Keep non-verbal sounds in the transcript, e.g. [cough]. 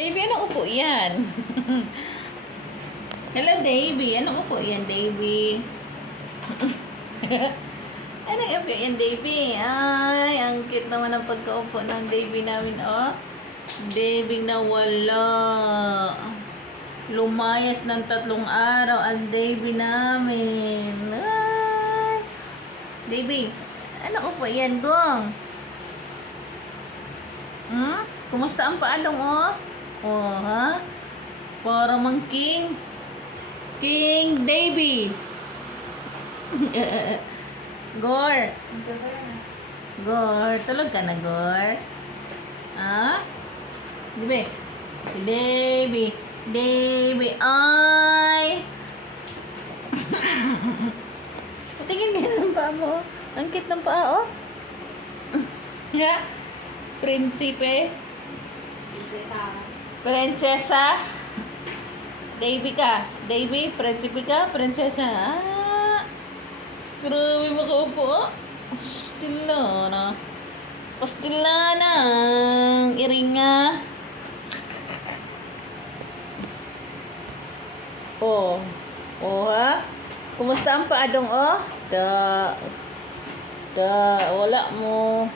Davy, anong upo yan? [laughs] Hello, Davy. Anong upo yan, Davy? [laughs] anong upo yan, Davy? Ay, ang cute naman ang pagkaupo ng Davy namin, oh. Davy na wala. Lumayas ng tatlong araw ang Davy namin. Ay. Davy, ano upo yan, Gong? Hmm? Kumusta ang paalong, oh? Oh, ha? Para mang king. King Davy. [laughs] Gore. Gore. Tulog ka na, Gore. Ha? Dibe? Davy. Davy. Ay! [laughs] Patingin nga ng paa mo. Ang cute ng paa, oh. [laughs] Ya? Prinsipe? Prinsesa? Davy ka? Davy? Prinsipe ka? Prinsesa? Ah! Grabe makaupo. Pastilana. Pastilana. Iringa. Oh. Oh ha? Kumusta ang paadong oh? Da. Da. Wala mo.